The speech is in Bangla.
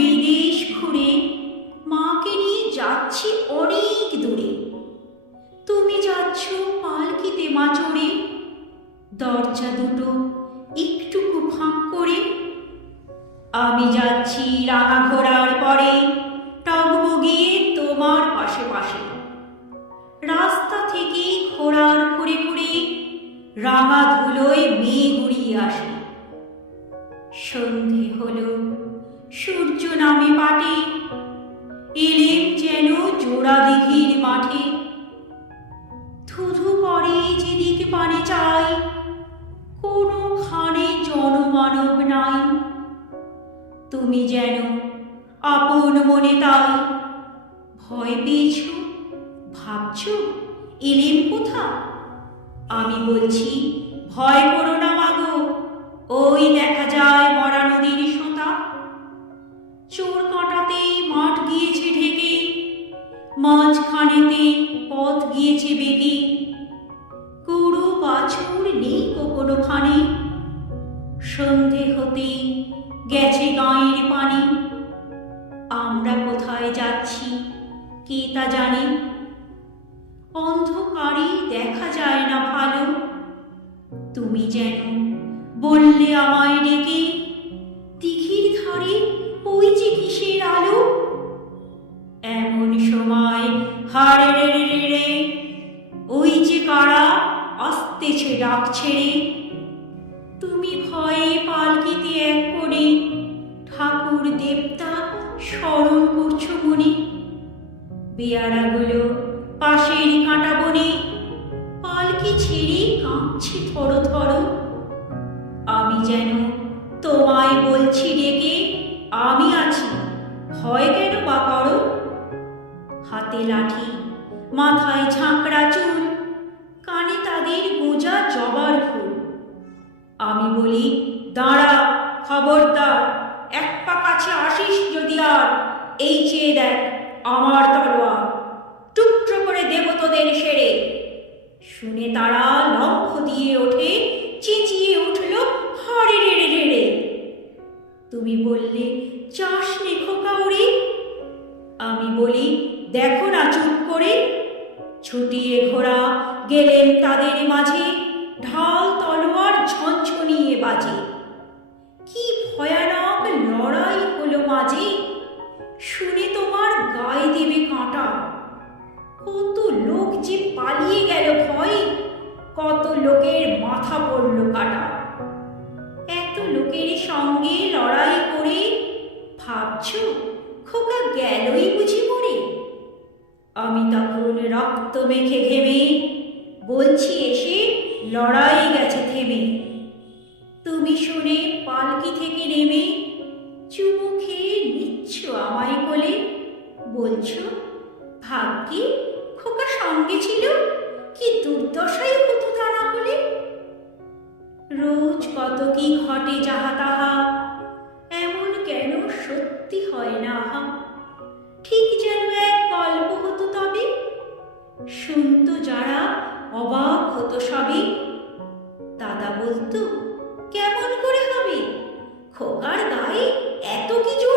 বিদেশ ঘুরে মাকে নিয়ে যাচ্ছি অনেক দূরে। তুমি যাচ্ছ পালকিতে মা চড়ে দরজা দুটো একটুকু ফাঁক করে। আমি যাচ্ছি রাঙা ঘোড়ার পরে টগবগিয়ে তোমার পাশে পাশে। রাস্তা থেকে ঘোড়ার ঘুরে ঘুরে রাঙা ধুলোয় মেয়ে গুড়িয়ে আসে। সন্ধে হলো সূর্য নামে পাটে এলেম যেন জোড়া দিঘির মাঠে। ধুধু করে যেদিকে পানে চাই কোনো খানে জনমানব নাই। তুমি যেন আপন মনে তাই, ভয় পেয়েছ, ভাবছ এলেম কোথা? আমি বলছি, ভয় করো না মাগো, ওই দেখা যায় মরা চোর কাঁটাতেই মাঠ গিয়েছে ঢেকে, মাঝখানেতে পথ গিয়েছে বেগে। গরু বাছুর নেই কোনোখানে সন্ধে হতেই গেছে গাঁয়ের পানি। আমরা কোথায় যাচ্ছি, কে তা জানে? অন্ধকারে দেখা যায় না ভালো। তুমি যেন বললে আমায় ডেকে সময় হারে রে রে রে ওই যে কারা আসতেছে ডাক ছেড়ে, তুমি ভয়ে পালকিতে এক করে ঠাকুর দেবতা স্মরণ করছ মনে। বেয়ারাগুলো পাশের কাঁটা বনে পালকি ছেড়ে কাঁপছে থর থর। আমি যেন লাঠি, মাথায় ঝাঁকড়া চুল, কানে তাদের গোজা জবার ফুল। আমি বলি, দাঁড়া, খবরদার, এক পা কাছে আসিস যদি আর, এই চেয়ে দেখ আমার তলোয়ার, টুকরো করে দেব তোদের সেরে। শুনে তারা লক্ষ্য দিয়ে ওঠে, চেঁচিয়ে উঠল হাড়ে রেড়ে রেড়ে তুমি বললে চাস নে খোকা আমি বলি দেখো না চুপ করে। ছুটিয়ে ঘোড়া গেলেন তাদের মাঝে। ঢাল তলোয়ার ঝনঝনিয়ে বাজে। কি ভয়ানক লড়াই হলো মাঝে। শুনে তোমার গায়ে দেবে কাঁটা। কত লোক যে পালিয়ে গেল ভয়। কত লোকের মাথা পড়ল কাটা। মেখে ঘেমে। বলছি, এসে লড়াই গেছে থেমে। তুমি শুনে পালকি থেকে নেমে চুমু খেয়ে নিচ্ছ আমায় বলে বলছো, ভাগ্যে খোকা সঙ্গে ছিল? কি দুর্দশাই হতো তা না হলে? রোজ কত কি ঘটে যাহা তাহা, এমন কেন সত্যি হয় না আহা? দাদা বলতো কেমন করে হবে? খোকার গায়ে এত কিছু